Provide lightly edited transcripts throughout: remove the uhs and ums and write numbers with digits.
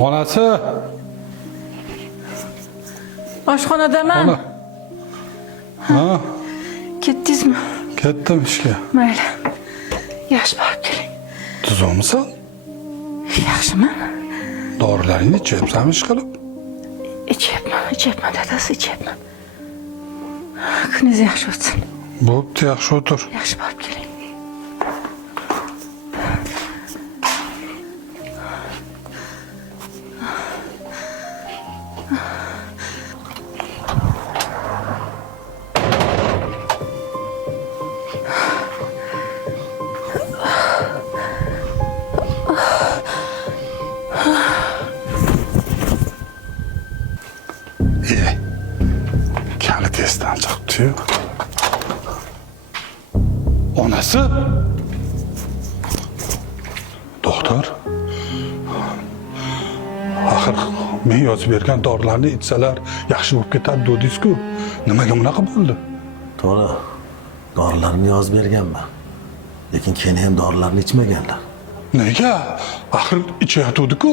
Onasi. Oshxonadaman. Ona. Ha, Ketdingizmi? ketdim ishga. Mayli. Yaxshi borib keling. Tuzukmisan? Yaxshiman? Dorilaringni ichyapsanmi ishqilib? Ichyapman dadasi, ichyapman. Kuningiz yaxshi o'tsin. Bo'pti, yaxshi o'tir. Yaxshi borib keling. Kalit esdan chiqibdi-yu. Onasi? Doktor? Axir men yozib bergan dorilarni ichsalar yaxshi bo'lib ketadi dedingiz-ku. Nimaga bunaqa bo'ldi? To'g'ri, dorilarni yozib berganman. Lekin keyin ham dorilarni ichmaganlar. Nega? Axir ichayotgandi-ku.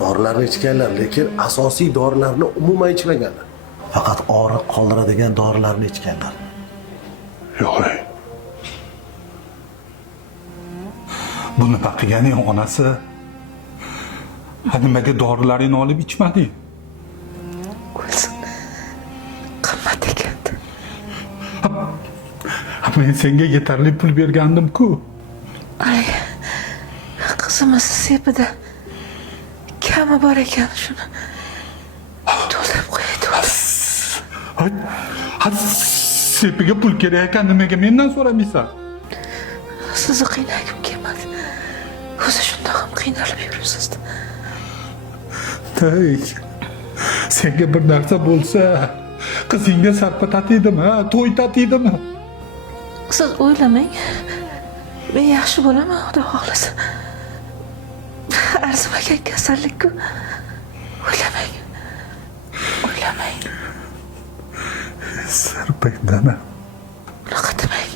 Dorilarni ichganlar, lekin asosiy dorilarni umuman ichmaganlar. Faqat og'riq qoldiradigan dorilarni ichganlar. Yo'q. Bu nima qilganing onasi? Nimaga dorilaringni olib ichmading? O'lsin. Qimmat ekan. Men senga yetarli pul bergandim-ku. Ay, qizimiz sepida kami bor ekan, shuni to'ldirib qo'ydi. Sepiga pul kerak ekan, nimaga mendan so'ramaysan? Sizni qiynagim kelmadi. O'zi shundoq ham qiynalib yuribsiz. Hey, senga bir narsa bo'lsa, qizingga sarpa tatidimi, to'y tatidimi? Siz o'ylamang. Men yaxshi bo'laman, xudo xohlasa. Arzimagan kasallik-ku. O'ylamang. Sarpa dema. Unaqa demang.